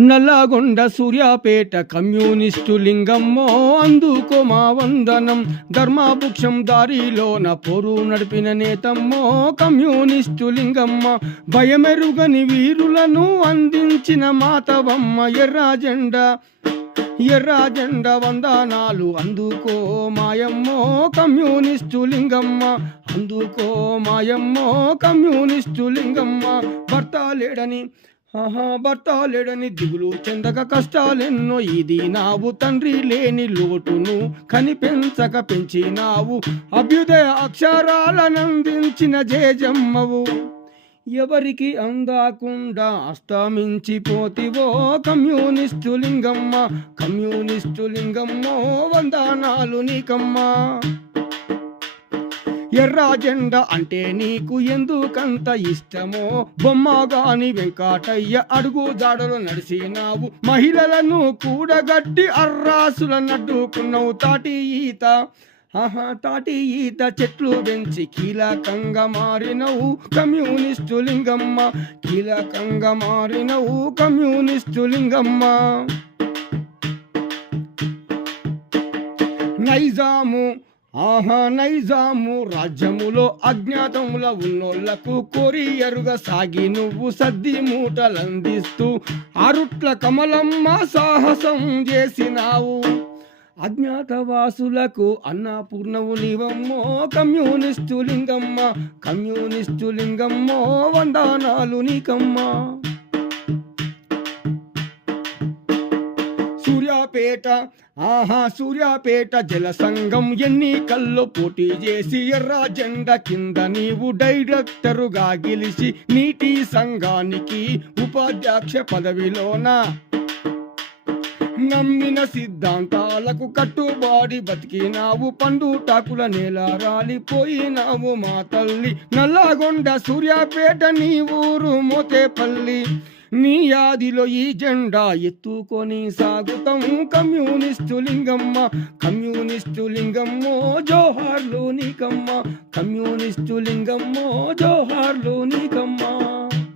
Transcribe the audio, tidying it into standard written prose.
Nalgonda Suryapet communist లింగమ్మో అందుకో మా వందనం. ధర్మాభుక్షం దారిలోన పోరు నడిపిన నేతమ్మో కమ్యూనిస్టు లింగమ్మ. భయమెరుగని వీరులను అందించిన మాతవమ్మ. ఎర్రాజెండ వందనాలు అందుకో మాయమ్మో కమ్యూనిస్టు లింగమ్మ. అందుకో మాయమ్మో కమ్యూనిస్టు లింగమ్మ. భర్త లేడని దిగులు చెందక కష్టాలెన్నో ఇది నావు. తండ్రి లేని లోటును కనిపెంచక పెంచినావు. అభ్యుదయ అక్షరాలనందించిన జేజమ్మవు. ఎవరికి అందకుండా అస్తమించిపోతివో కమ్యూనిస్టు లింగమ్మ. కమ్యూనిస్టు లింగమ్మో వందనాలు నీకమ్మా. ఎర్రాజెండ అంటే నీకు ఎందుకంత ఇష్టమో. బొమ్మగాని వెంకటయ్య అడుగు జాడలు నడిసినావు. మహిళలను కూడగట్టి అర్రాసులను అడ్డుకున్నావు. తాటి ఈత చెట్లు పెంచి కీలకంగా మారినవు కమ్యూనిస్టు లింగమ్మ. కీలకంగా మారినవు కమ్యూనిస్టు లింగమ్మ. నైజాము రాజ్యములో అజ్ఞాతముల ఉన్నోళ్లకు కొరియరుగా సాగి నువ్వు సద్ది మూటలందిస్తూ అరుట్ల కమలమ్మ సాహసం చేసినావు. అజ్ఞాతవాసులకు అన్నపూర్ణవు నీవమ్మో కమ్యూనిస్టు లింగమ్మ. కమ్యూనిస్టు లింగమ్మో వందనాలు నీకమ్మా. సూర్యాపేట జల సంఘం ఎన్నికల్లో పోటీ చేసి ఎర్రాజెండ కింద నీవు డైరెక్టరుగా గెలిచి నీటి సంఘానికి ఉపాధ్యక్ష పదవిలోన నమ్మిన సిద్ధాంతాలకు కట్టుబాడి బతికినావు. పండుటాకుల నేల రాలిపోయినావు మా తల్లి. నల్లగొండ సూర్యాపేట నీ ఊరు మోతేపల్లి. నీ యాదిలో ఈ జెండా ఎత్తుకొని సాగుతాం కమ్యూనిస్టు లింగమ్మ. కమ్యూనిస్టు లింగమ్మో జోహార్లు నీకమ్మ. కమ్యూనిస్టు లింగమ్మో జోహార్లు నీకమ్మ.